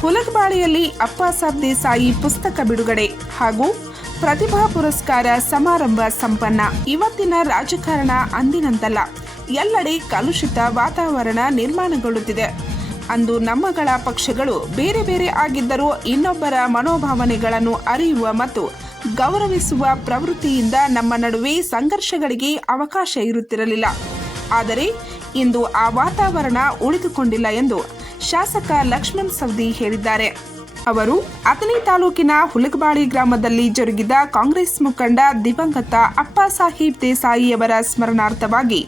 ಹುಲಗಬಾಳಿಯಲ್ಲಿ ಅಪ್ಪಾಸಾಬ್ ದೇಸಾಯಿ ಪುಸ್ತಕ ಬಿಡುಗಡೆ ಹಾಗೂ ಪ್ರತಿಭಾ ಪುರಸ್ಕಾರ ಸಮಾರಂಭ ಸಂಪನ್ನ. ಇವತ್ತಿನ ರಾಜಕಾರಣ ಅಂದಿನಂತಲ್ಲ, ಎಲ್ಲೆಡೆ ಕಲುಷಿತ ವಾತಾವರಣ ನಿರ್ಮಾಣಗೊಳ್ಳುತ್ತಿದೆ. ಅಂದು ನಮ್ಮಗಳ ಪಕ್ಷಗಳು ಬೇರೆ ಬೇರೆ ಆಗಿದ್ದರೂ ಇನ್ನೊಬ್ಬರ ಮನೋಭಾವನೆಗಳನ್ನು ಅರಿಯುವ ಮತ್ತು ಗೌರವಿಸುವ ಪ್ರವೃತ್ತಿಯಿಂದ ನಮ್ಮ ನಡುವೆ ಸಂಘರ್ಷಗಳಿಗೆ ಅವಕಾಶ ಇರುತ್ತಿರಲಿಲ್ಲ. ಆದರೆ ಇಂದು ಆ ವಾತಾವರಣ ಉಳಿದುಕೊಂಡಿಲ್ಲ ಎಂದು ಶಾಸಕ ಲಕ್ಷ್ಮಣ್ ಸವದಿ ಹೇಳಿದ್ದಾರೆ. ಅವರು ಅಥಣಿ ತಾಲೂಕಿನ ಹುಲಗಬಾಳಿ ಗ್ರಾಮದಲ್ಲಿ ಜರುಗಿದ ಕಾಂಗ್ರೆಸ್ ಮುಖಂಡ ದಿವಂಗತ ಅಪ್ಪಾಸಾಹೇಬ್ ದೇಸಾಯಿಯವರ ಸ್ಮರಣಾರ್ಥವಾಗಿ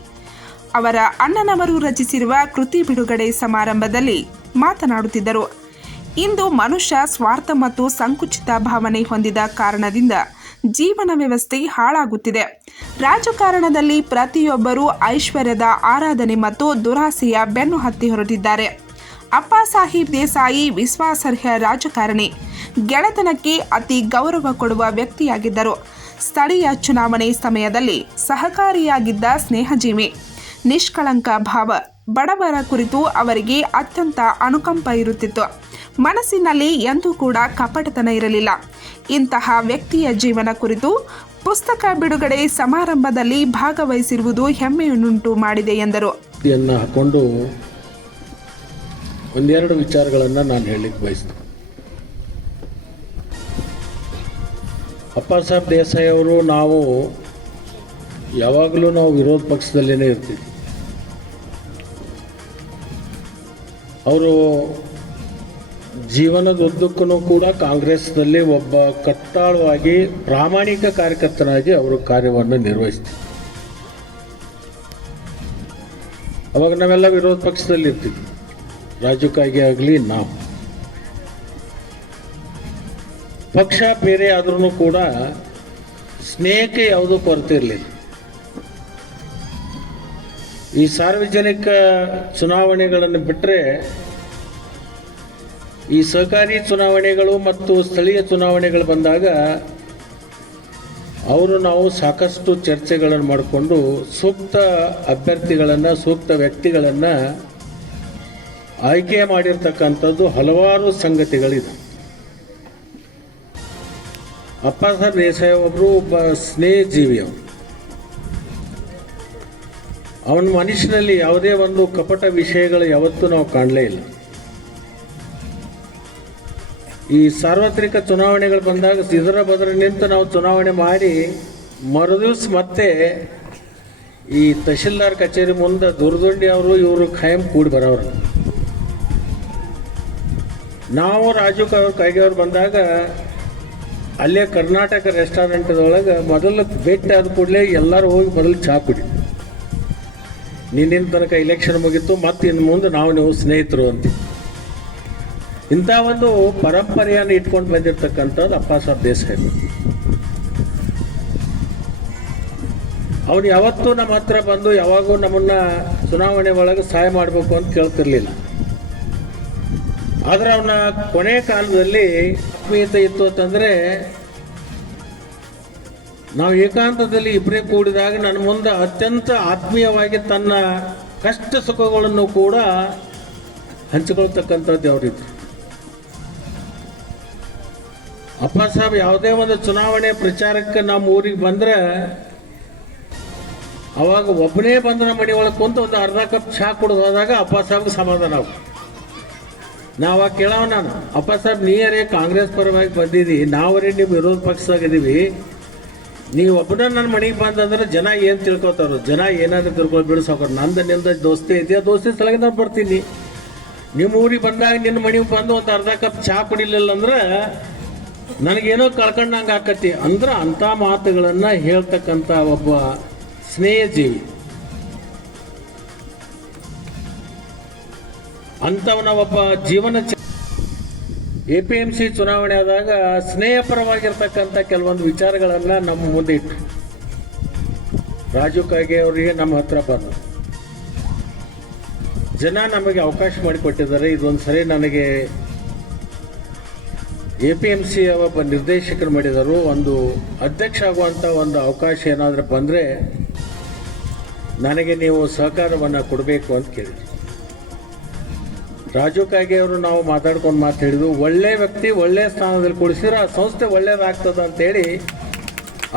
ಅವರ ಅಣ್ಣನವರು ರಚಿಸಿರುವ ಕೃತಿ ಬಿಡುಗಡೆ ಸಮಾರಂಭದಲ್ಲಿ ಮಾತನಾಡುತ್ತಿದ್ದರು. ಇಂದು ಮನುಷ್ಯ ಸ್ವಾರ್ಥ ಮತ್ತು ಸಂಕುಚಿತ ಭಾವನೆ ಹೊಂದಿದ ಕಾರಣದಿಂದ ಜೀವನ ವ್ಯವಸ್ಥೆ ಹಾಳಾಗುತ್ತಿದೆ. ರಾಜಕಾರಣದಲ್ಲಿ ಪ್ರತಿಯೊಬ್ಬರೂ ಐಶ್ವರ್ಯದ ಆರಾಧನೆ ಮತ್ತು ದುರಾಸೆಯ ಬೆನ್ನು ಹತ್ತಿ ಹೊರಟಿದ್ದಾರೆ. ಅಪ್ಪಾಸಾಹೇಬ್ ದೇಸಾಯಿ ವಿಶ್ವಾಸಾರ್ಹ ರಾಜಕಾರಣಿ, ಗೆಳೆತನಕ್ಕೆ ಅತಿ ಗೌರವ ಕೊಡುವ ವ್ಯಕ್ತಿಯಾಗಿದ್ದರು. ಸ್ಥಳೀಯ ಚುನಾವಣೆ ಸಮಯದಲ್ಲಿ ಸಹಕಾರಿಯಾಗಿದ್ದ ಸ್ನೇಹಜೀವಿ, ನಿಷ್ಕಳಂಕ ಭಾವ, ಬಡವರ ಕುರಿತು ಅವರಿಗೆ ಅತ್ಯಂತ ಅನುಕಂಪ ಇರುತ್ತಿತ್ತು. ಮನಸ್ಸಿನಲ್ಲಿ ಎಂದೂ ಕೂಡ ಕಪಟತನ ಇರಲಿಲ್ಲ. ಇಂತಹ ವ್ಯಕ್ತಿಯ ಜೀವನ ಕುರಿತು ಪುಸ್ತಕ ಬಿಡುಗಡೆ ಸಮಾರಂಭದಲ್ಲಿ ಭಾಗವಹಿಸಿರುವುದು ಹೆಮ್ಮೆಯನ್ನುಂಟು ಮಾಡಿದೆ ಎಂದರು. ಹಾಕೊಂಡು ಒಂದೆರಡು ವಿಚಾರಗಳನ್ನು ನಾನು ಹೇಳಲಿಕ್ಕೆ ಬಯಸ್ತೀನಿ. ಅಪ್ಪಾಸಾಹೇಬ್ ದೇಸಾಯಿ ಅವರು ಯಾವಾಗಲೂ ನಾವು ವಿರೋಧ ಪಕ್ಷದಲ್ಲೇ ಇರ್ತೀವಿ. ಅವರು ಜೀವನದುದ್ದಕ್ಕೂ ಕೂಡ ಕಾಂಗ್ರೆಸ್ನಲ್ಲಿ ಒಬ್ಬ ಕಟ್ಟಾಳವಾಗಿ ಪ್ರಾಮಾಣಿಕ ಕಾರ್ಯಕರ್ತನಾಗಿ ಅವರು ಕಾರ್ಯವನ್ನು ನಿರ್ವಹಿಸ್ತಾರೆ. ಅವಾಗ ನಾವೆಲ್ಲ ವಿರೋಧ ಪಕ್ಷದಲ್ಲಿ ಇರ್ತೀವಿ, ರಾಜಕ್ಕಾಗಿ ಆಗಲಿ ನಾವು ಪಕ್ಷ ಬೇರೆ ಆದ್ರೂ ಕೂಡ ಸ್ನೇಹಕ್ಕೆ ಯಾವುದೂ ಕೊರತೆ ಇರಲಿಲ್ಲ. ಈ ಸಾರ್ವಜನಿಕ ಚುನಾವಣೆಗಳನ್ನು ಬಿಟ್ಟರೆ ಈ ಸಹಕಾರಿ ಚುನಾವಣೆಗಳು ಮತ್ತು ಸ್ಥಳೀಯ ಚುನಾವಣೆಗಳು ಬಂದಾಗ ನಾವು ಸಾಕಷ್ಟು ಚರ್ಚೆಗಳನ್ನು ಮಾಡಿಕೊಂಡು ಸೂಕ್ತ ಅಭ್ಯರ್ಥಿಗಳನ್ನು, ಸೂಕ್ತ ವ್ಯಕ್ತಿಗಳನ್ನು ಆಯ್ಕೆ ಮಾಡಿರ್ತಕ್ಕಂಥದ್ದು ಹಲವಾರು ಸಂಗತಿಗಳಿದೆ. ಅಪ್ಪಾಸಾಹೇಬ್ ದೇಸಾಯಿ ಒಬ್ಬ ಸ್ನೇಹಜೀವಿ. ಅವನ ಮನುಷ್ಯನಲ್ಲಿ ಯಾವುದೇ ಒಂದು ಕಪಟ ವಿಷಯಗಳು ಯಾವತ್ತೂ ನಾವು ಕಾಣಲೇ ಇಲ್ಲ. ಈ ಸಾರ್ವತ್ರಿಕ ಚುನಾವಣೆಗಳು ಬಂದಾಗ ಇದರ ಬದರ ನಿಂತು ನಾವು ಚುನಾವಣೆ ಮಾಡಿ ಮರುದಿವ್ಸ ಮತ್ತೆ ಈ ತಹಶೀಲ್ದಾರ್ ಕಚೇರಿ ಮುಂದೆ ದುರ್ದುಂಡಿ ಇವರು ಖಾಯಂ ಕೂಡಿ ಬರೋರು. ನಾವು ರಾಜು ಕಾಯ್ಗೆಯವ್ರು ಬಂದಾಗ ಅಲ್ಲೇ ಕರ್ನಾಟಕ ರೆಸ್ಟೋರೆಂಟ್ದೊಳಗೆ ಮೊದಲು ಭೇಟಿ ಆದ ಕೂಡಲೇ ಎಲ್ಲರೂ ಹೋಗಿ ಮೊದಲು ಚಹಾ ಕುಡಿ, ನಿನ್ನಿನ ತನಕ ಇಲೆಕ್ಷನ್ ಮುಗಿತು, ಮತ್ತು ಇನ್ನು ಮುಂದೆ ನೀವು ಸ್ನೇಹಿತರು ಅಂತ. ಇಂಥ ಒಂದು ಪರಂಪರೆಯನ್ನು ಇಟ್ಕೊಂಡು ಬಂದಿರತಕ್ಕಂಥದ್ದು ಅಪ್ಪಾಸಾಹೇಬ್ ದೇಸಾಯಿ. ಅವನು ಯಾವತ್ತೂ ನಮ್ಮ ಹತ್ರ ಬಂದು ಯಾವಾಗೂ ನಮ್ಮನ್ನು ಚುನಾವಣೆ ಒಳಗೆ ಸಹಾಯ ಮಾಡಬೇಕು ಅಂತ ಕೇಳ್ತಿರ್ಲಿಲ್ಲ. ಆದರೆ ಅವನ ಕೊನೆ ಕಾಲದಲ್ಲಿ ಆತ್ಮೀಯತೆ ಇತ್ತು ಅಂತಂದರೆ, ನಾವು ಏಕಾಂತದಲ್ಲಿ ಇಬ್ಬರೇ ಕೂಡಿದಾಗ ನನ್ನ ಮುಂದೆ ಅತ್ಯಂತ ಆತ್ಮೀಯವಾಗಿ ತನ್ನ ಕಷ್ಟ ಸುಖಗಳನ್ನು ಕೂಡ ಹಂಚಿಕೊಳ್ತಕ್ಕಂಥದ್ದು ಅವರಿದ್ರು. ಅಪ್ಪಾಸಾಹೇಬ್ ಯಾವುದೇ ಒಂದು ಚುನಾವಣೆ ಪ್ರಚಾರಕ್ಕೆ ನಮ್ಮ ಊರಿಗೆ ಬಂದರೆ ಅವಾಗ ಒಬ್ಬನೇ ಬಂದು ನಮ್ಮ ಮನೆ ಒಳಗೆ ಕುಂತು ಒಂದು ಅರ್ಧ ಕಪ್ ಚಹಾ ಕುಡಿದು ಹೋದಾಗ ಅಪ್ಪಾಸಾಹೇಬ್ಗೆ ಸಮಾಧಾನ ಆಗ. ನಾವು ಕೇಳವ, ನಾನು ಅಪ್ಪಾಸಾಹೇಬ್ ನೀರೇ ಕಾಂಗ್ರೆಸ್ ಪರವಾಗಿ ಬಂದಿದ್ದೀವಿ, ನಾವರೇ ನೀವು ವಿರೋಧ ಪಕ್ಷದಾಗಿದ್ದೀವಿ, ನೀವು ಒಬ್ಬನ ನನ್ನ ಮನೆಗೆ ಬಂದಂದ್ರೆ ಜನ ಏನು ತಿಳ್ಕೊತಾರೋ, ಜನ ಏನಾದರೂ ತಿಳ್ಕೊಂಡು ಬಿಡಿಸೋರು, ನಂದು ನಿಮ್ದು ದೋಸ್ತಿ ಇದೆಯಾ, ದೋಸ್ತಿ ಸಲಗೆ ನಾನು ಬರ್ತೀನಿ. ನಿಮ್ಮ ಊರಿಗೆ ಬಂದಾಗ ನಿನ್ನ ಮನೆಗೆ ಬಂದು ಒಂದು ಅರ್ಧ ಕಪ್ ಚಹಾ ಕುಡಿಲಿಲ್ಲ ಅಂದ್ರೆ ನನಗೇನೋ ಕಳ್ಕೊಂಡಂಗೆ ಆಕತಿ ಅಂದ್ರೆ ಅಂಥ ಮಾತುಗಳನ್ನು ಹೇಳ್ತಕ್ಕಂಥ ಒಬ್ಬ ಸ್ನೇಹಜೀವಿ. ಅಂಥವನ ಒಬ್ಬ ಜೀವನ APMC ಚುನಾವಣೆ ಆದಾಗ ಸ್ನೇಹಪರವಾಗಿರ್ತಕ್ಕಂಥ ಕೆಲವೊಂದು ವಿಚಾರಗಳನ್ನು ನಮ್ಮ ಮುಂದೆ ಇಟ್ಟು ರಾಜು ಕಾಗೆ ಅವರಿಗೆ ನಮ್ಮ ಹತ್ರ ಬಂದು ಜನ ನಮಗೆ ಅವಕಾಶ ಮಾಡಿಕೊಟ್ಟಿದ್ದಾರೆ. ಇದೊಂದು ಸರಿ ನನಗೆ APMC ಒಬ್ಬ ನಿರ್ದೇಶಕರು ಮಾಡಿದರು, ಒಂದು ಅಧ್ಯಕ್ಷ ಆಗುವಂಥ ಒಂದು ಅವಕಾಶ ಏನಾದರೂ ಬಂದರೆ ನನಗೆ ನೀವು ಸಹಕಾರವನ್ನು ಕೊಡಬೇಕು ಅಂತ ಕೇಳಿದರು. ರಾಜು ಕಾಗೆ ಅವರು ನಾವು ಮಾತಾಡ್ಕೊಂಡು ಹೇಳಿದ್ವು, ಒಳ್ಳೆ ವ್ಯಕ್ತಿ ಒಳ್ಳೆ ಸ್ಥಾನದಲ್ಲಿ ಕೂಡಿಸಿದ್ರೆ ಆ ಸಂಸ್ಥೆ ಒಳ್ಳೇದಾಗ್ತದೆ ಅಂತೇಳಿ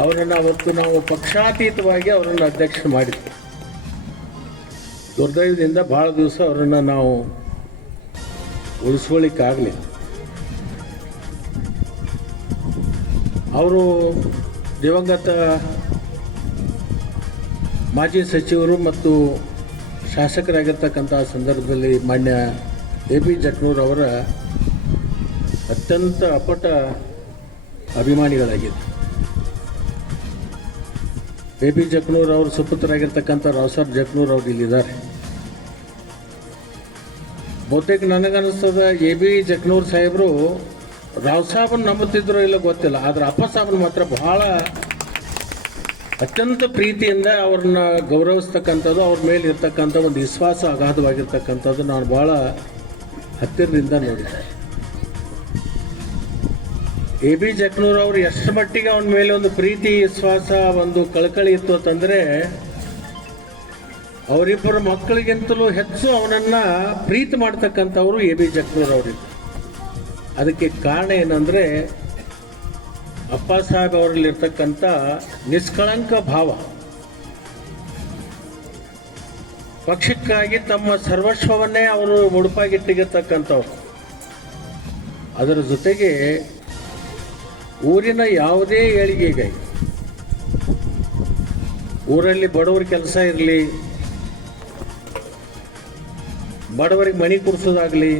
ಅವರನ್ನು ಅವತ್ತು ನಾವು ಪಕ್ಷಾತೀತವಾಗಿ ಅವರನ್ನು ಅಧ್ಯಕ್ಷ ಮಾಡಿದ್ವಿ. ದುರ್ದೈವದಿಂದ ಭಾಳ ದಿವಸ ಅವರನ್ನು ನಾವು ಉಳಿಸ್ಕೊಳ್ಳಿಕ್ಕಾಗಲಿಲ್ಲ. ಅವರು ದಿವಂಗತ ಮಾಜಿ ಸಚಿವರು ಮತ್ತು ಶಾಸಕರಾಗಿರ್ತಕ್ಕಂಥ ಸಂದರ್ಭದಲ್ಲಿ ಮಾನ್ಯ AP ಜಕ್ನೂರ್ ಅವರ ಅತ್ಯಂತ ಅಪ್ಪಟ ಅಭಿಮಾನಿಗಳಾಗಿದ್ದರು. AP ಜಕ್ನೂರ್ ಅವರು ಸುಪುತ್ರರಾಗಿರ್ತಕ್ಕಂಥ ರಾವ್ ಸಾಬ್ ಜಕ್ನೂರ್ ಅವರು ಇಲ್ಲಿದ್ದಾರೆ. ಬಹುತೇಕ ನನಗನ್ನಿಸ್ತದ AB ಜಕ್ನೂರ್ ಸಾಹೇಬರು ರಾವ್ ಸಾಬನ್ನು ನಂಬುತ್ತಿದ್ರು ಇಲ್ಲ ಗೊತ್ತಿಲ್ಲ, ಆದರೆ ಅಪ್ಪ ಸಾಬನ್ನು ಮಾತ್ರ ಬಹಳ ಅತ್ಯಂತ ಪ್ರೀತಿಯಿಂದ ಅವ್ರನ್ನ ಗೌರವಿಸ್ತಕ್ಕಂಥದ್ದು, ಅವ್ರ ಮೇಲೆ ಇರ್ತಕ್ಕಂಥ ಒಂದು ವಿಶ್ವಾಸ ಅಗಾಧವಾಗಿರ್ತಕ್ಕಂಥದ್ದು ನಾನು ಭಾಳ ಹತ್ತಿರದಿಂದ ನೋಡಿದ್ದೆ. AB ಜಕ್ನೂರ್ ಅವರು ಎಷ್ಟು ಮಟ್ಟಿಗೆ ಅವನ ಮೇಲೆ ಒಂದು ಪ್ರೀತಿ ವಿಶ್ವಾಸ ಒಂದು ಕಳಕಳಿ ಇತ್ತು ಅಂತಂದರೆ, ಅವರಿಬ್ಬರ ಮಕ್ಕಳಿಗಿಂತಲೂ ಹೆಚ್ಚು ಅವನನ್ನು ಪ್ರೀತಿ ಮಾಡ್ತಕ್ಕಂಥವ್ರು AB ಜಕ್ನೂರ್ ಅವರಿದ್ದರು. ಅದಕ್ಕೆ ಕಾರಣ ಏನಂದರೆ ಅಪ್ಪ ಸಾಹೇಬ್ ಅವರಲ್ಲಿರ್ತಕ್ಕಂಥ ನಿಷ್ಕಳಂಕ ಭಾವ, ಪಕ್ಷಕ್ಕಾಗಿ ತಮ್ಮ ಸರ್ವಸ್ವವನ್ನೇ ಅವರು ಮುಡುಪಾಗಿಟ್ಟಿಗಿರ್ತಕ್ಕಂಥವ್ರು. ಅದರ ಜೊತೆಗೆ ಊರಿನ ಯಾವುದೇ ಏಳಿಗೆಗಾಗಿ, ಊರಲ್ಲಿ ಬಡವರ ಕೆಲಸ ಇರಲಿ, ಬಡವರಿಗೆ ಮನೆ ಕೊಡಿಸೋದಾಗಲಿ,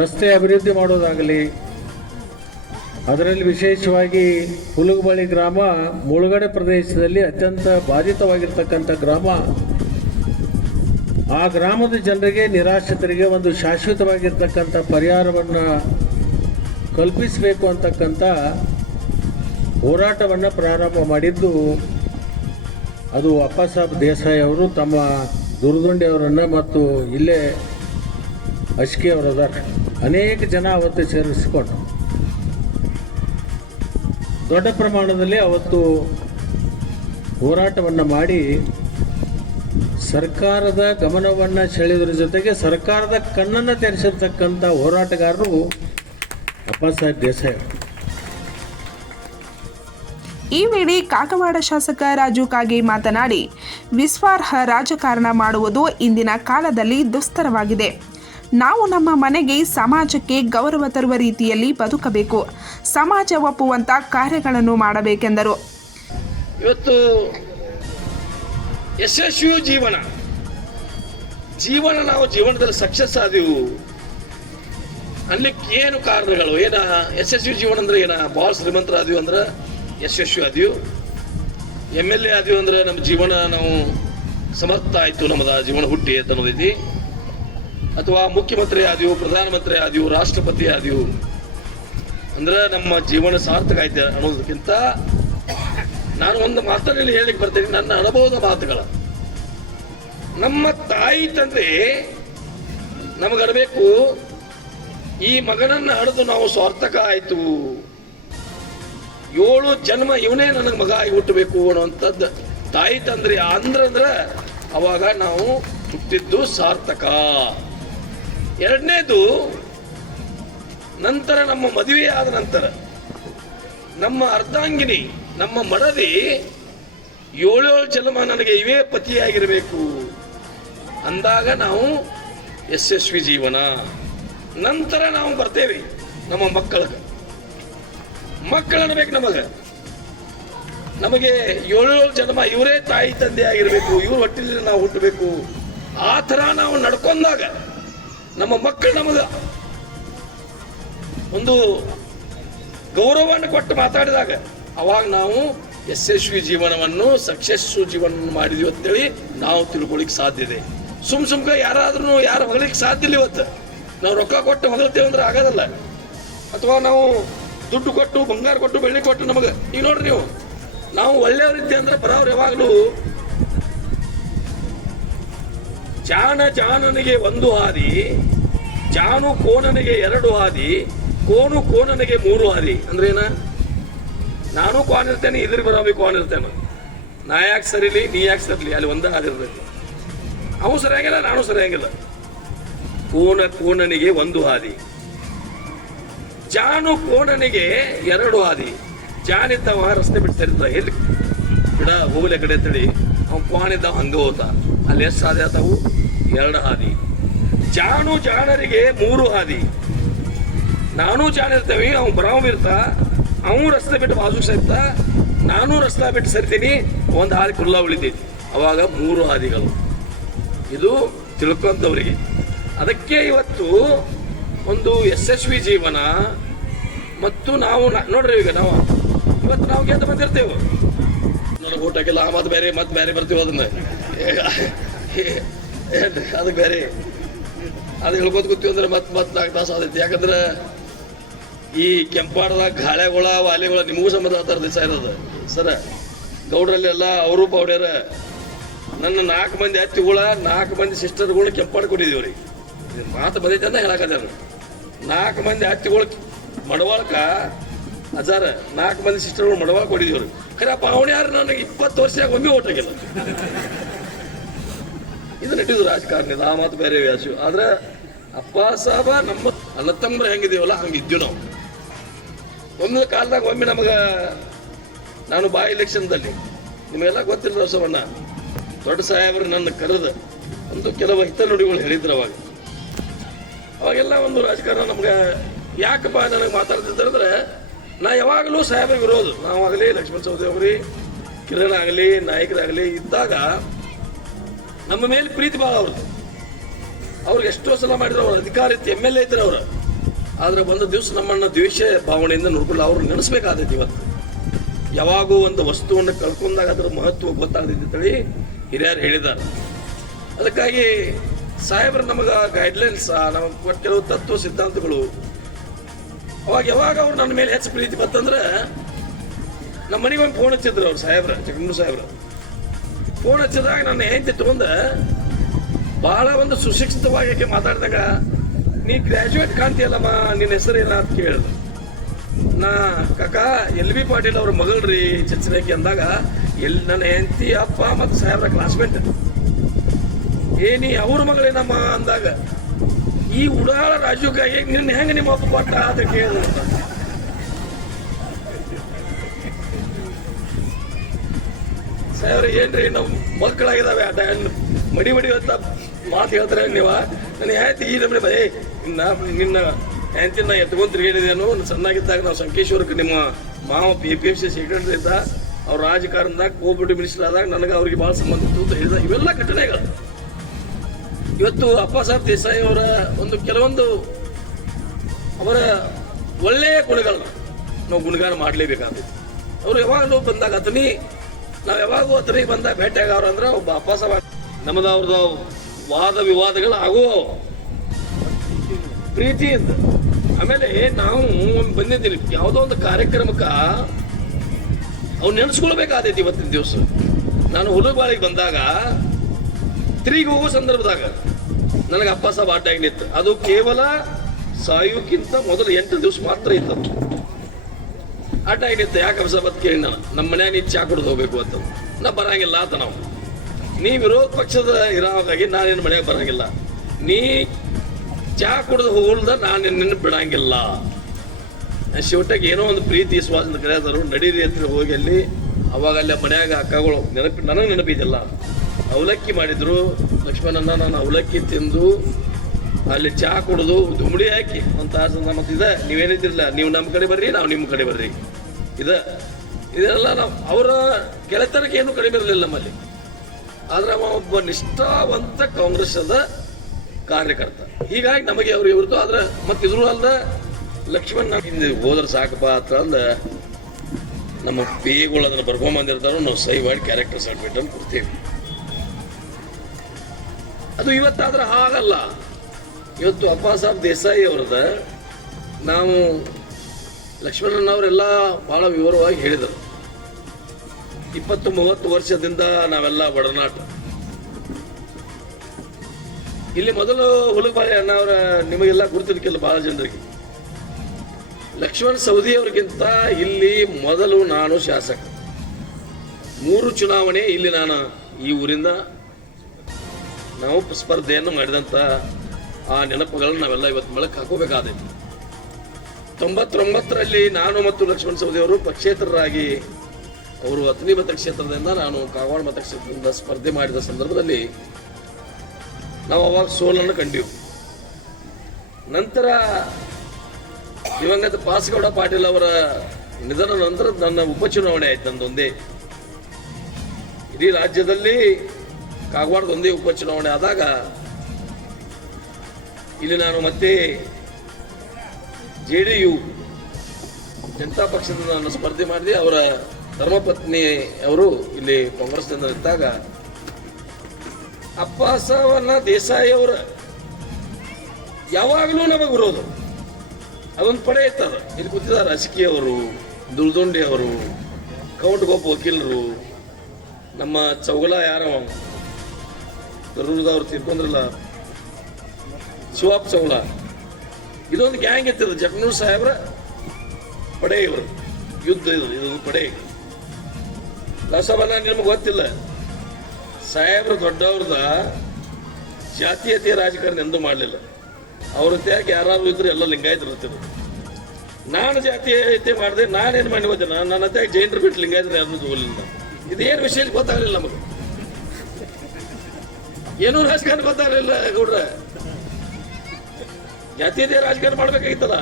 ರಸ್ತೆ ಅಭಿವೃದ್ಧಿ ಮಾಡೋದಾಗಲಿ, ಅದರಲ್ಲಿ ವಿಶೇಷವಾಗಿ ಹುಲಗಬಳಿ ಗ್ರಾಮ ಮುಳುಗಡೆ ಪ್ರದೇಶದಲ್ಲಿ ಅತ್ಯಂತ ಬಾಧಿತವಾಗಿರ್ತಕ್ಕಂಥ ಗ್ರಾಮ. ಆ ಗ್ರಾಮದ ಜನರಿಗೆ, ನಿರಾಶ್ರಿತರಿಗೆ ಒಂದು ಶಾಶ್ವತವಾಗಿರ್ತಕ್ಕಂಥ ಪರಿಹಾರವನ್ನು ಕಲ್ಪಿಸಬೇಕು ಅಂತಕ್ಕಂಥ ಹೋರಾಟವನ್ನು ಪ್ರಾರಂಭ ಮಾಡಿದ್ದು ಅದು ಅಪ್ಪಾಸಾಬ್ ದೇಸಾಯಿ ಅವರು ತಮ್ಮ ದುರ್ದುಂಡಿ ಅವರನ್ನು ಮತ್ತು ಇಲ್ಲೇ ಅಶ್ಕಿ ಅವರದಾರ ಅನೇಕ ಜನ ಅವತ್ತು ಸೇರಿಸಿಕೊಂಡು ದೊಡ್ಡ ಪ್ರಮಾಣದಲ್ಲಿ ಅವತ್ತು ಹೋರಾಟವನ್ನು ಮಾಡಿ ಸರ್ಕಾರದ ಗಮನವನ್ನು ಸೆಳೆಯೋದ್ರ ಜೊತೆಗೆ ಸರ್ಕಾರದ ಕಣ್ಣನ್ನು ತೆರೆಸಿರ್ತಕ್ಕಂಥ ಹೋರಾಟಗಾರರು ಅಪ್ಪಾಸಾಹೇಬ್ ದೇಸಾಯಿ. ಈ ವೇಳೆ ಕಾಗವಾಡ ಶಾಸಕ ರಾಜು ಕಾಗೆ ಮಾತನಾಡಿ, ವಿಶ್ವಾರ್ಹ ರಾಜಕಾರಣ ಮಾಡುವುದು ಇಂದಿನ ಕಾಲದಲ್ಲಿ ದುಸ್ತರವಾಗಿದೆ. ನಾವು ನಮ್ಮ ಮನೆಗೆ, ಸಮಾಜಕ್ಕೆ ಗೌರವ ತರುವ ರೀತಿಯಲ್ಲಿ ಬದುಕಬೇಕು, ಸಮಾಜ ಒಪ್ಪುವಂತ ಕಾರ್ಯಗಳನ್ನು ಮಾಡಬೇಕೆಂದರು. ಇವತ್ತು ಯಶಸ್ವಿ ಜೀವನ ನಾವು ಜೀವನದಲ್ಲಿ ಸಕ್ಸಸ್ ಆದೆವು ಅನ್ಲಿಕ್ಕೆ ಏನು ಕಾರಣಗಳು? ಏನ ಯಶಸ್ವಿ ಜೀವನ ಅಂದ್ರೆ ಏನ? ಭಾಳ ಶ್ರೀಮಂತರ ಆದೀವಿ ಅಂದ್ರೆ ಯಶಸ್ವಿ ಆದೀವಿ, MLA ಆದೀವಿ ಅಂದ್ರೆ ನಮ್ಮ ಜೀವನ ನಾವು ಸಮರ್ಥ ಆಯ್ತು, ನಮ್ಮದ ಜೀವನ ಹುಟ್ಟಿ ಅಂತ ಅನ್ನೋದೈತಿ. ಅಥವಾ ಮುಖ್ಯಮಂತ್ರಿ ಆದೀವು, ಪ್ರಧಾನಮಂತ್ರಿ ಆದೀವು, ರಾಷ್ಟ್ರಪತಿ ಆದೀವು ಅಂದ್ರೆ ನಮ್ಮ ಜೀವನ ಸಾರ್ಥಕ ಆಯ್ತು ಅನ್ನೋದಕ್ಕಿಂತ ನಾನು ಒಂದು ಮಾತನ್ನು ಹೇಳಿಕ್ಕೆ ಬರ್ತೇನೆ, ನನ್ನ ಅನುಭವದ ಮಾತುಗಳ. ನಮ್ಮ ತಾಯಿ ತಂದೆ ನಮಗನಬೇಕು, ಈ ಮಗನನ್ನ ಹಡಿದು ನಾವು ಸಾರ್ಥಕ ಆಯ್ತು, 7 ಜನ್ಮ ಇವನೇ ನನಗೆ ಮಗ ಆಗಿ ಹುಟ್ಟಬೇಕು ಅನ್ನುವಂಥದ್ದು ತಾಯಿ ತಂದ್ರಿ ಅಂದ್ರೆ ಅವಾಗ ನಾವು ಹುಟ್ಟಿದ್ದು ಸಾರ್ಥಕ. ಎರಡನೇದು, ನಂತರ ನಮ್ಮ ಮದುವೆ ಆದ ನಂತರ ನಮ್ಮ ಅರ್ಧಾಂಗಿನಿ, ನಮ್ಮ ಮಡದಿ 7 ಜನ್ಮ ನನಗೆ ಇವೇ ಪತಿಯಾಗಿರಬೇಕು ಅಂದಾಗ ನಾವು ಯಶಸ್ವಿ ಜೀವನ. ನಂತರ ನಾವು ಬರ್ತೇವೆ ನಮ್ಮ ಮಕ್ಕಳನ್ನ ಬೇಕು ನಮಗೆ 7 ಜನ್ಮ ಇವರೇ ತಾಯಿ ತಂದೆ ಆಗಿರಬೇಕು, ಇವ್ರ ಹೊಟ್ಟೆಲಿ ನಾವು ಹುಟ್ಟಬೇಕು. ಆ ಥರ ನಾವು ನಡ್ಕೊಂಡಾಗ ನಮ್ಮ ಮಕ್ಕಳು ನಮಗೆ ಒಂದು ಗೌರವವನ್ನು ಕೊಟ್ಟು ಮಾತಾಡಿದಾಗ ಅವಾಗ ನಾವು ಯಶಸ್ವಿ ಜೀವನವನ್ನು, ಸಕ್ಸಸ್ಸು ಜೀವನವನ್ನು ಮಾಡಿದ್ವಿ ಅಂತೇಳಿ ನಾವು ತಿಳ್ಕೊಳ್ಳಿಕ್ಕೆ ಸಾಧ್ಯ ಇದೆ. ಸುಮ್ಕ ಯಾರಾದ್ರೂ ಯಾರು ಹೊಗಳಿಕ್ಕೆ ಸಾಧ್ಯ ಇಲ್ಲ. ಇವತ್ತು ನಾವು ರೊಕ್ಕ ಕೊಟ್ಟು ಹೊಗಳ್ತೇವೆ ಅಂದ್ರೆ ಆಗೋದಲ್ಲ. ಅಥವಾ ನಾವು ದುಡ್ಡು ಕೊಟ್ಟು, ಬಂಗಾರ ಕೊಟ್ಟು, ಬೆಳ್ಳಿ ಕೊಟ್ಟು ನಮಗೆ, ಈಗ ನೋಡ್ರಿ ನೀವು, ನಾವು ಒಳ್ಳೆಯವರಿದ್ದೆ ಅಂದ್ರೆ ಬರೋರು ಯಾವಾಗಲೂ ಜಾನನಿಗೆ 1 ಹಾದಿ, ಜಾನು ಕೋಣನಿಗೆ 2 ಹಾದಿ, ಕೋನು ಕೋಣನಿಗೆ 3 ಹಾದಿ. ಅಂದ್ರೆ ಏನ? ನಾನು ಕೋನ್ ಇರ್ತೇನೆ, ಇದ್ರ ಬರೋವಿ ಕೋನ್ ಇರ್ತೇನೆ, ನಾ ಯಾಕೆ ಸರಿಲಿ, ನೀ ಯಾಕೆ ಸರಿಲಿ, ಅಲ್ಲಿ ಒಂದೇ ಹಾದಿ ಇರ್ತೈತಿ. ಅವನು ಸರಿಯಾಗಿಲ್ಲ, ನಾನು ಸರಿಯಾಗಿಲ್ಲ. ಕೋಣನಿಗೆ ಒಂದು ಹಾದಿ, ಜಾನು ಕೋಣನಿಗೆ ಎರಡು ಹಾದಿ. ಜಾನಿದ್ದವ ರಸ್ತೆ ಬಿಟ್ಟು ಸರಿದ ಎಲ್ಲಿ ಬಿಡ ಹೋಗ್ಲೆ ಕಡೆ ಅಂತೇಳಿ ಅವ್ನು ಕೋಣಿದ್ದವ ಹಂಗ ಹೋತ. ಅಲ್ಲಿ ಎಷ್ಟು ಹಾದಿ ಆತಾವು? ಎರಡು ಹಾದಿ. ಜಾಣರಿಗೆ ಮೂರು ಹಾದಿ. ನಾನು ಜಾಣಿರ್ತೇವೆ, ಅವ್ನು ಬರಾವ್ ಇರ್ತ, ಅವನು ರಸ್ತೆ ಬಿಟ್ಟು ಬಾಜು ಸರಿತ, ನಾನು ರಸ್ತೆ ಬಿಟ್ಟು ಸರಿತೀನಿ, ಒಂದು ಹಾದಿ ಖುಲ್ಲಾ ಉಳಿತೈತಿ. ಅವಾಗ ಮೂರು ಹಾದಿಗಳು. ಇದು ತಿಳ್ಕೊಂತವ್ರಿಗೆ. ಅದಕ್ಕೆ ಇವತ್ತು ಒಂದು ಯಶಸ್ವಿ ಜೀವನ ಮತ್ತು ನಾವು ನೋಡ್ರಿ, ಈಗ ಇವತ್ತು ನಾವು ಗೆದ್ದು ಬಂದಿರ್ತೇವೆ. ನನಗೆ ಊಟ ಹಾಕಿಲ್ಲ ಮತ್ತೆ ಬೇರೆ ಬರ್ತೀವಿ, ಅದನ್ನ ಅದಕ್ಕೆ ಬೇರೆ ಅದು ಹೇಳ್ಕೊತ ಕೂತೀವಿ ಅಂದ್ರೆ ಮತ್ತೆ 4 ತಾಸು ಆದೈತಿ. ಯಾಕಂದ್ರೆ ಈ ಕೆಂಪಾಡದಾಗ ಗಾಳೆಗಳ ವಾಲೆಗಳ ನಿಮಗೂ ಸಂಬಂಧ ಆತಾರ ದಿವಸ ಇರೋದು ಸರ. ಗೌಡ್ರಲ್ಲಿ ಎಲ್ಲ ಅವರು ಪೌಡ್ಯಾರ. ನನ್ನ 4 ಮಂದಿ ಅತ್ತಿಗಳ 4 ಮಂದಿ ಸಿಸ್ಟರ್ಗಳು ಕೆಂಪಾಡು ಕೊಟ್ಟಿದ್ದೀವ್ರಿ. ಮಾತು ಬಂದೈತೆ ಅಂತ ಹೇಳಕತ್ತಾರ. 4 ಮಂದಿ ಅತ್ತಿಗಳು ಮಡವಾಳಕ ಅಜಾರ, 4 ಮಂದಿ ಸಿಸ್ಟರ್ಗಳು ಮಡವಾಳ ಕೊಟ್ಟಿದ್ದೀವ್ರಿ. ಖರೆ ಪಾವಣೆ ಯಾರು ನನಗೆ 20 ವರ್ಷ ಒಮ್ಮೆ ಓಟ್ ಆಗಿಲ್ಲ. ಇದು ನಟಿದ್ರು ರಾಜಕಾರಣ. ಆ ಮಾತು ಬೇರೆ ವ್ಯಾಸು. ಆದ್ರೆ ಅಪ್ಪ ಸಾಬ ನಮ್ಮ ಅಣ್ಣ ತಮ್ಮರು ಹೆಂಗಿದೀವಲ್ಲ ಹಂಗಿದ್ದೀವಿ ನಾವು. ಒಮ್ಮೆ ಕಾಲದಾಗ ಒಮ್ಮೆ ನಾನು ಬಾ ಎಲೆಕ್ಷನ್ದಲ್ಲಿ ನಿಮಗೆಲ್ಲ ಗೊತ್ತಿಲ್ಲ ಬಸವಣ್ಣ, ದೊಡ್ಡ ಸಾಹೇಬರು ನನ್ನ ಕರೆದು ಒಂದು ಕೆಲವು ಹಿತನುಡಿಗಳು ಹೇಳಿದ್ರು. ಅವಾಗೆಲ್ಲ ಒಂದು ರಾಜಕಾರಣ ನಮ್ಗೆ ಯಾಕಪ್ಪ ನನಗೆ ಮಾತಾಡ್ತಿದ್ದಂದ್ರೆ, ನಾ ಯಾವಾಗಲೂ ಸಾಹೇಬ್ರಿಗೆ ಇರೋದು. ನಾವಾಗಲಿ ಲಕ್ಷ್ಮಣ ಸವದಿ ಅವರಿ, ಕಿರಣ್ ಆಗಲಿ, ನಾಯಕರಾಗಲಿ ಇದ್ದಾಗ ನಮ್ಮ ಮೇಲೆ ಪ್ರೀತಿ ಭಾಳ ಅವ್ರದ್ದು. ಅವ್ರಿಗೆ ಎಷ್ಟೋ ಸಲ ಮಾಡಿದ್ರು. ಅವ್ರ ಅಧಿಕಾರ ಇತ್ತು, MLA ಇದ್ರು ಅವ್ರು. ಆದ್ರೆ ಒಂದು ದಿವಸ ನಮ್ಮನ್ನ ದ್ವೇಷ ಭಾವನೆಯಿಂದ ನೋಡ್ಕೊಳ್ಳಿ ಅವ್ರು ನೆನೆಸ್ಬೇಕಾದೈತಿ. ಇವತ್ತು ಯಾವಾಗೂ ಒಂದು ವಸ್ತುವನ್ನು ಕಳ್ಕೊಂಡಾಗ ಅದರ ಮಹತ್ವ ಗೊತ್ತಾಗತೈತಿ ಅಂತೇಳಿ ಹಿರಿಯರು ಹೇಳಿದ್ದಾರೆ. ಅದಕ್ಕಾಗಿ ಸಾಹೇಬ್ರು ನಮಗೆ ಗೈಡ್ಲೈನ್ಸ್, ನಮಗೆ ಕೊಟ್ಟ ಕೆಲವು ತತ್ವ ಸಿದ್ಧಾಂತಗಳು. ಅವಾಗ ಯಾವಾಗ ಅವ್ರು ನನ್ನ ಮೇಲೆ ಹೆಚ್ಚು ಪ್ರೀತಿ ಬರ್ತಂದ್ರೆ, ನಮ್ಮ ಮನೆಗೆ ಒಂದು ಫೋನ್ ಹಚ್ಚಿದ್ರು ಅವ್ರು ಸಾಹೇಬ್ರ, ಜಗಣ್ಣು ಸಾಹೇಬ್ರ. ಫೋನ್ ಹಚ್ಚಿದಾಗ ನನ್ನ ಹೆಂಡತಿ ತಗೊಂಡ ಬಹಳ ಒಂದು ಸುಶಿಕ್ಷಿತವಾಗಿ ಯಾಕೆ ಮಾತಾಡಿದಾಗ, ನೀ ಗ್ರ್ಯಾಜುಯೇಟ್ ಕಾಣ್ತೀಯಲ್ಲಮ್ಮ, ನಿನ್ನ ಹೆಸರು ಏನ ಅಂತ ಕೇಳಿದ್ರು. ನಾ ಕಾಕ LB ಪಾಟೀಲ್ ಅವ್ರ ಮಗಳ್ರಿ ಚರ್ಚನೆಗೆ ಅಂದಾಗ, ನನ್ನ ಹೆಂಡತಿ ಅಪ್ಪ ಮತ್ತು ಸಾಹೇಬ್ರ ಕ್ಲಾಸ್ಮೇಟ್. ಏನಿ ಅವ್ರ ಮಗಳೇನಮ್ಮ ಅಂದಾಗ, ಈ ಉಡಾಳ ರಾಜುಗಾಗಿ ನಿನ್ನ ಹೆಂಗ ನಿಮ್ಮ ಅಪ್ಪ ಪಟ್ಟ ಅಂತ ಕೇಳಿದ್ರು. ಸಾಹೇಬ್ರ ಏನ್ರಿ ನಾವು ಮಕ್ಕಳಾಗಿದ್ದಾವೆ ಮಡಿ ಅಂತ ಮಾತು ಹೇಳ್ತಾರೆ ನೀವ. ನನ್ನ ಹೆಂಡತಿ ಈ ನಮ್ಮನೆ ಬೈ ನಿನ್ನ ಹೆಂಡತಿನ ಎತ್ಕೊಂಡ್ ತಿರುಗಿದೇನು. ಸಣ್ಣಾಗಿದ್ದಾಗ ನಾವು ಸಂಕೇಶ್ವರಕ್ಕೆ ನಿಮ್ಮ ಮಾವ PPMC ಸೆಕ್ರೆಟರಿ ಇದ್ದ, ಅವ್ರ ರಾಜಕಾರಣದಾಗ ಕೋಆಪರೇಟಿವ್ ಮಿನಿಸ್ಟರ್ ಆದಾಗ ನನಗೆ ಅವ್ರಿಗೆ ಭಾಳ ಸಂಬಂಧ ಇತ್ತು ಅಂತ ಹೇಳಿದ. ಇವೆಲ್ಲ ಘಟನೆಗಳು ಇವತ್ತು ಅಪ್ಪ ಸಾಹೇಬ್ ದೇಸಾಯಿ ಅವರ ಒಂದು ಕೆಲವೊಂದು ಅವರ ಒಳ್ಳೆಯ ಗುಣಗಳನ್ನ ನಾವು ಗುಣಗಾನ ಮಾಡಲೇಬೇಕಾಗುತ್ತೆ. ಅವ್ರು ಯಾವಾಗಲೂ ಬಂದಾಗ ನಾವು ಯಾವಾಗೂ ಅತನಿಗೆ ಬಂದಾಗ ಭೇಟಿಯಾಗ ಅವ್ರು ಅಂದ್ರೆ ಒಬ್ಬ ಅಪ್ಪ ಸಾಹೇಬ್ ನಮ್ಮದು ಅವ್ರದ್ದು ವಾದ ವಿವಾದಗಳು ಆಗುವ ಪ್ರೀತಿಯಿಂದ. ಆಮೇಲೆ ನಾವು ಬಂದಿದ್ದೀವಿ ಯಾವುದೋ ಒಂದು ಕಾರ್ಯಕ್ರಮಕ್ಕೆ ಅವ್ನು ನೆನೆಸ್ಕೊಳ್ಬೇಕಾದೈತಿ. ಇವತ್ತಿನ ದಿವಸ ನಾನು ಹುಲುಬಾಳಿಗೆ ಬಂದಾಗ ತಿರುಗಿ ಹೋಗೋ ಸಂದರ್ಭದಾಗ ನನಗೆ ಅಪ್ಪ ಸಾಹೇಬ್ ಅಡ್ಡಾಗಿ ನಿಂತು. ಅದು ಕೇವಲ ಸಾಯೋಕ್ಕಿಂತ ಮೊದಲು 8 ದಿವಸ ಮಾತ್ರ ಇತ್ತು ಅಡ್ಡಾಗಿ ನಿಂತು. ಯಾಕೆ ಸಾಹೇಬ್ ಅಂತ ಕೇಳಿ ನಾನು, ನಮ್ಮ ಮನ್ಯಾಗ ನೀನು ಚಾ ಕುಡಿದು ಹೋಗ್ಬೇಕು ಅಂತ. ನಾ ಬರಂಗಿಲ್ಲ ಅಂತ. ನಾವು ನೀ ವಿರೋಧ ಪಕ್ಷದ ಇರೋವಾಗಿ ನಾನೇನು ಮನೆಯಾಗ ಬರಂಗಿಲ್ಲ. ನೀ ಚಾ ಕುಡಿದು ಹೋಗಲ್ದ ನಾನು ನಿನ್ನ ಬಿಡಂಗಿಲ್ಲ. ಶಿವಟಾಗಿ ಏನೋ ಒಂದು ಪ್ರೀತಿ ವಿಶ್ವಾಸದ ಕರೆಯದರು. ನಡೀರಿ ಹತ್ರ ಹೋಗಿ ಅಲ್ಲಿ ಅವಾಗ ಅಲ್ಲಿ ಮನ್ಯಾಗ ಅಕ್ಕಗಳು ನನಗೆ ನೆನಪಿದೆಲ್ಲ. ಅವಲಕ್ಕಿ ಮಾಡಿದ್ರು ಲಕ್ಷ್ಮಣನ್ನ. ನಾನು ಅವಲಕ್ಕಿ ತಿಂದು ಅಲ್ಲಿ ಚಾ ಕುಡಿದು ದುಮ್ಡಿ ಹಾಕಿ ಒಂದು ತಾಸು ಮತ್ತಿದೆ ನೀವೇನಿದ್ದಿರಲಿಲ್ಲ, ನೀವು ನಮ್ಮ ಕಡೆ ಬರ್ರಿ, ನಾವು ನಿಮ್ಮ ಕಡೆ ಬರ್ರಿ. ಇದೆಲ್ಲ ನಾವು ಅವರ ಗೆಳೆತನಕ್ಕೆ ಏನು ಕಡಿಮೆ ಇರಲಿಲ್ಲ ನಮ್ಮಲ್ಲಿ. ಆದ್ರೆ ಅವ ಒಬ್ಬ ನಿಷ್ಠಾವಂತ ಕಾಂಗ್ರೆಸ್ದ ಕಾರ್ಯಕರ್ತ. ಹೀಗಾಗಿ ನಮಗೆ ಅವರು ಇವ್ರದ್ದು. ಆದ್ರೆ ಮತ್ತಿದ್ರು ಅಲ್ದ ಲಕ್ಷ್ಮಣ್ ಹಿಂದೆ ಹೋದ್ರೆ ಸಾಕಪ್ಪ ಅಂತ ಅಂದ ನಮ್ಮ ಪಿಗಳು ಅದನ್ನು ಬರ್ಕೊಂಬಂದಿರ್ತಾರೋ ನಾವು ಸಹಿ ಮಾಡಿ ಕ್ಯಾರೆಕ್ಟರ್ ಸರ್ಟಿಫಿಕೇಟ್ ಅಂತ ಕೊಡ್ತೀವಿ. ಅದು ಇವತ್ತಾದ್ರೆ ಹಾಗಲ್ಲ. ಇವತ್ತು ಅಪ್ಪ ಸಾಹೇಬ್ ದೇಸಾಯಿ ಅವ್ರದ ನಾವು ಲಕ್ಷ್ಮಣನವರೆಲ್ಲ ಭಾಳ ವಿವರವಾಗಿ ಹೇಳಿದರು. 20-30 ವರ್ಷದಿಂದ ನಾವೆಲ್ಲ ಒಡನಾಟ. ಇಲ್ಲಿ ಮೊದಲು ಹುಲುಬಾಳಿ ಅಣ್ಣ ಅವರ ನಿಮಗೆಲ್ಲ ಗುರುತಿರ್ಕಿಲ್ಲ ಭಾಳ ಜನರಿಗೆ. ಲಕ್ಷ್ಮಣ ಸವದಿ ಅವ್ರಿಗಿಂತ ಇಲ್ಲಿ ಮೊದಲು ನಾನು ಶಾಸಕ. 3 ಚುನಾವಣೆ ಇಲ್ಲಿ ನಾನು ಈ ಊರಿಂದ ನಾವು ಸ್ಪರ್ಧೆಯನ್ನು ಮಾಡಿದಂಥ ಆ ನೆನಪುಗಳನ್ನು ನಾವೆಲ್ಲ ಇವತ್ತು ಮೆಳಕು ಹಾಕೋಬೇಕಾದೈತಿ. 99ರಲ್ಲಿ ನಾನು ಮತ್ತು ಲಕ್ಷ್ಮಣ ಸವದಿಯವರು ಪಕ್ಷೇತರರಾಗಿ ಅವರು ಅತನಿ ಮತಕ್ಷೇತ್ರದಿಂದ ನಾನು ಕಾಗವಾಡ ಮತಕ್ಷೇತ್ರದಿಂದ ಸ್ಪರ್ಧೆ ಮಾಡಿದ ಸಂದರ್ಭದಲ್ಲಿ ನಾವು ಅವಾಗ ಸೋಲನ್ನು ಕಂಡೆವು. ನಂತರ ದಿವಂಗತ ಪಾಸ್ಗೌಡ ಪಾಟೀಲ್ ಅವರ ನಿಧನ ನಂತರ ನನ್ನ ಉಪಚುನಾವಣೆ ಆಯ್ತು. ನಂದೊಂದೇ ಇಡೀ ರಾಜ್ಯದಲ್ಲಿ ಕಾಗವಾಡದೊಂದೇ ಉಪಚುನಾವಣೆ ಆದಾಗ ಇಲ್ಲಿ ನಾನು ಮತ್ತೆ JDU ಜನತಾ ಪಕ್ಷದಿಂದ ನಾನು ಸ್ಪರ್ಧೆ ಮಾಡಿದೆ. ಅವರ ಧರ್ಮಪತ್ನಿ ಅವರು ಇಲ್ಲಿ ಕಾಂಗ್ರೆಸ್ನಿಂದ ನಿಂತಾಗ ಅಪ್ಪಸಾವನ್ನ ದೇಸಾಯಿ ಅವರ ಯಾವಾಗಲೂ ನಮಗೆ ವಿರೋಧ. ಅದೊಂದು ಪಡೆ ಇರ್ತದ. ಇಲ್ಲಿ ಕೂತಿದ್ದಾರೆ ರಾಜಕೀಯವರು, ದುಲ್ದೊಂಡಿ ಅವರು, ಕೌಂಟಗೋಪ ವಕೀಲರು, ನಮ್ಮ ಚೌಗಲ ಯಾರವ ದರೂರದವ್ರು ತೀರ್ಕೊಂಡ್ರಲ್ಲ, ಶಿವಾಪ್ ಚೌಗಲ, ಇದೊಂದು ಗ್ಯಾಂಗ್ ಇರ್ತದೆ. ಜಗನೂರ್ ಸಾಹೇಬ್ರ ಪಡೆ ಇವರು, ಯುದ್ಧ ಇದೊಂದು ಪಡೆ. ದಾಸಬಲ್ಲ ನಿಮ್ಗೆ ಗೊತ್ತಿಲ್ಲ, ಸಾಹೇಬ್ರ ದೊಡ್ಡವ್ರದ ಜಾತೀಯತೆಯ ರಾಜಕಾರಣ ಎಂದೂ ಮಾಡಲಿಲ್ಲ. ಅವ್ರ ತ್ಯಾಗ ಯಾರು ಇದ್ರು ಎಲ್ಲ ಲಿಂಗಾಯತರು ಇರ್ತಿದ್ರು. ನಾನು ಜಾತೀಯತೆ ಮಾಡಿದೆ, ನಾನೇನು ಮಾಡಿ ಗೊತ್ತಿಲ್ಲ, ನನ್ನ ತ್ಯಾಗ ಜೈನರು ಬಿಟ್ಟು ಲಿಂಗಾಯತರು ಯಾರನ್ನೂ ತಗೋಲಿಲ್ಲ. ಇದೇನು ವಿಷಯ ಗೊತ್ತಾಗಲಿಲ್ಲ ನಮಗೆ, ಏನೂ ರಾಜಕಾರಣ ಗೊತ್ತಾಗಲಿಲ್ಲ. ಗೌಡ್ರ ಜಾತೀಯತೆ ರಾಜಕಾರಣ ಮಾಡ್ಬೇಕಾಗಿತ್ತಲ್ಲ.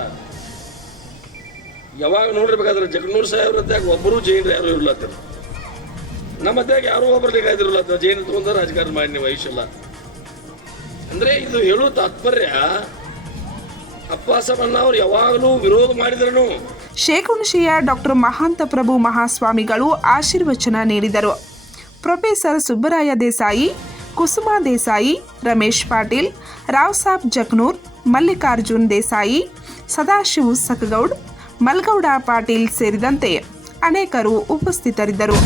ಯಾವಾಗ ನೋಡಿರ್ಬೇಕಾದ್ರೆ ಜಗನೂರ್ ಸಾಹೇಬ್ರ ತ್ಯಾಗ ಒಬ್ಬರು ಜೈನರು ಯಾರು ಇರ್ಲತ್ತಿರ, ನಮ್ಮ ತ್ಯಾಗ ಯಾರು ಒಬ್ಬರು ಲಿಂಗಾಯತರು ಇರ್ಲತ್ತಿರ. ಜೈನ ತಗೊಂಡ ರಾಜಕಾರಣ ಮಾಡಿ ನೀವು ಆಯುಷ್ಯಲ್ಲ. ಅಂದ್ರೆ ಇದು ಹೇಳೋ ತಾತ್ಪರ್ಯ ಅಪ್ಪಾಸವನ್ನ ಅವ್ರು ಯಾವಾಗಲೂ ವಿರೋಧ ಮಾಡಿದ್ರು. ಶೇಖುಣಶಿಯ ಡಾಕ್ಟರ್ ಮಹಾಂತ ಪ್ರಭು ಮಹಾಸ್ವಾಮಿಗಳು ಆಶೀರ್ವಚನ ನೀಡಿದರು. ಪ್ರೊಫೆಸರ್ ಸುಬ್ಬರಾಯ ದೇಸಾಯಿ, ಕುಸುಮಾ ದೇಸಾಯಿ, ರಮೇಶ್ ಪಾಟೀಲ್, ರಾವ್ ಸಾಬ್ ಜಕ್ನೂರ್, ಮಲ್ಲಿಕಾರ್ಜುನ್ ದೇಸಾಯಿ, ಸದಾಶಿವ್ ಸಕಗೌಡ್, ಮಲ್ಗೌಡ ಪಾಟೀಲ್ ಸೇರಿದಂತೆ ಅನೇಕರು ಉಪಸ್ಥಿತರಿದ್ದರು.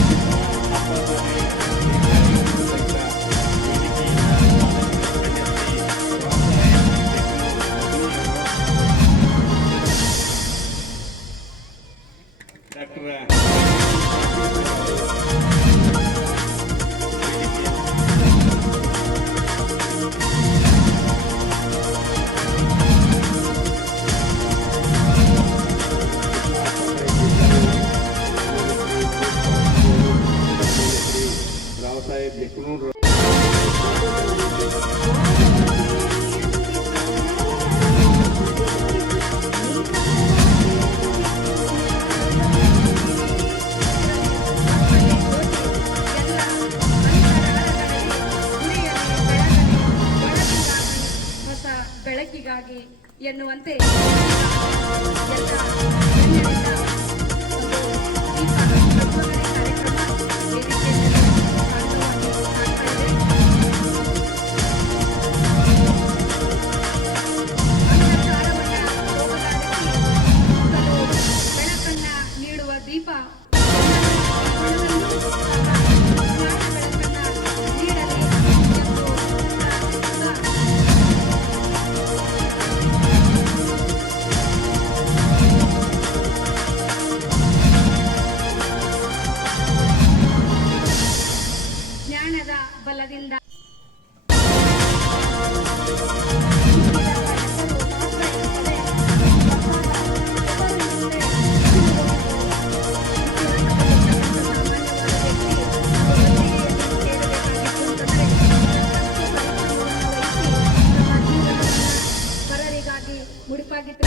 ಬೆಳಕಿಗಾಗಿ ಎನ್ನುವಂತೆ ಬೆಳಕನ್ನ ನೀಡುವ ದೀಪ ಜ್ಞಾನದ ಬಲದಿಂದ ಪರರಿಗಾಗಿ ಮುಡಿಪಾಗಿತ್ತು.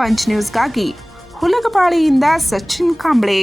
ಪಂಚ್ ನ್ಯೂಸ್ಗಾಗಿ ಹುಲಗಪಾಳಿಯಿಂದ ಸಚಿನ್ ಕಾಂಬ್ಳೆ.